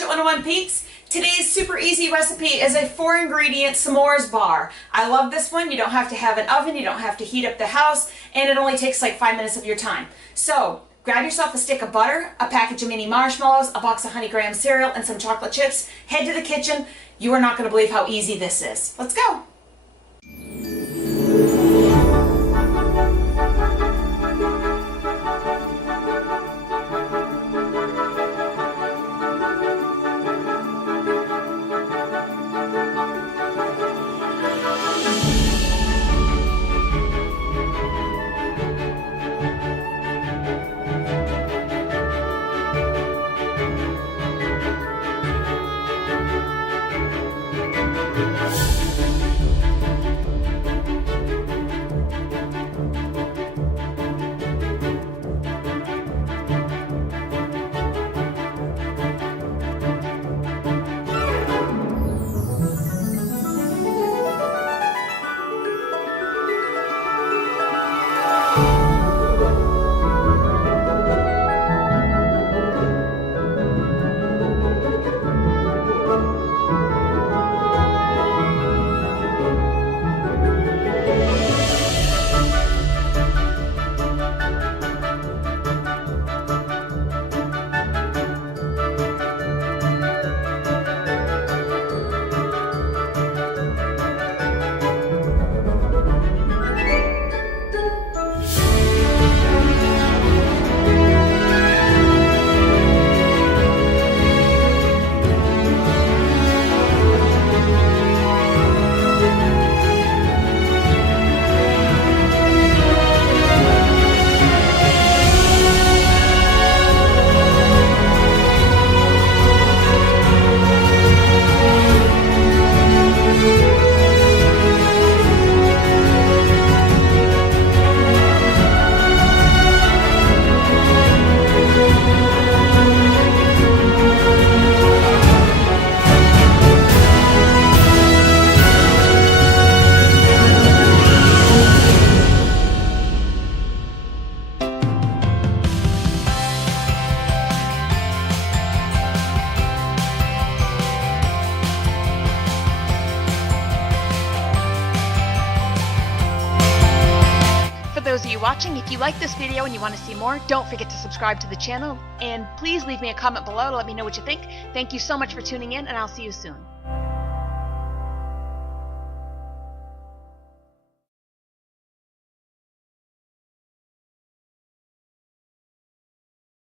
Budget 101 Peeps. Today's super easy recipe is a 4-ingredient s'mores bar. I love this one. You don't have to have an oven, you don't have to heat up the house, and it only takes like 5 minutes of your time. So grab yourself a stick of butter, a package of mini marshmallows, a box of honey graham cereal, and some chocolate chips. Head to the kitchen. You are not going to believe how easy this is. Let's go. For those of you watching, if you like this video and you want to see more, don't forget to subscribe to the channel, and please leave me a comment below to let me know what you think. Thank you so much for tuning in, and I'll see you soon.